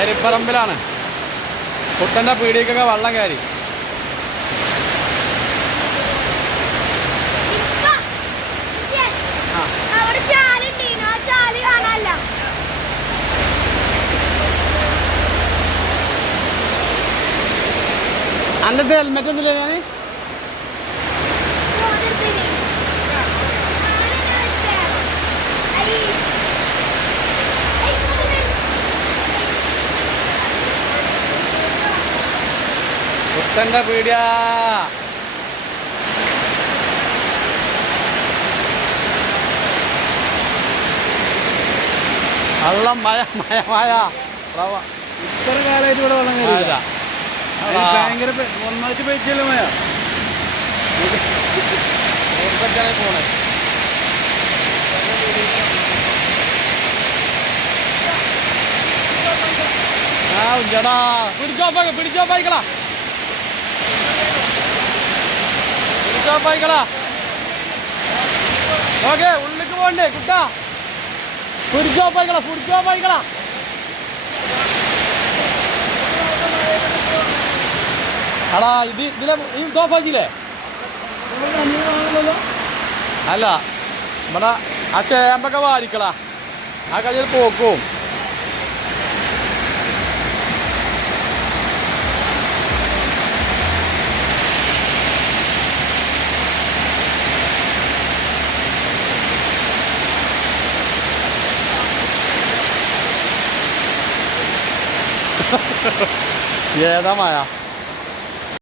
ഏരിപ്പറമ്പിലാണ് കുട്ടന്റെ പീടിയൊക്കെ വെള്ളം കയറി. അന്നത്തെ ഹെൽമെറ്റ് ഒന്നുമില്ല ഞാൻ കുട്ടന്റെ പീടിയ വെള്ളം മഴ മഴ മഴ. ഇത്ര കാലമായിട്ട് ഇവിടെ വെള്ളം ഭയങ്കര ഒന്നാഴ്ച പേച്ചല്ലേ മഴ. പോണേ. ആ ഉജ്ജടാ. പിടിച്ചോ പോയി പിടിച്ചോ പോയിക്കളാ പോയിക്കളാ ഓക്കെ ഉള്ളിക്ക് പോണ്ടേ കുട്ടാ. പിടിച്ചോ പോയിക്കളാ പിടിച്ചോ പോയിക്കളാ അടാ ഇത് ഇതിലെ ഈ തോപ്പാക്കിയില്ലേ? അല്ല ഇവിടെ ആ ചേമ്പൊക്കെ വാരിക്കളാ. ആ കയ്യിൽ പോക്കും. yeah, that might.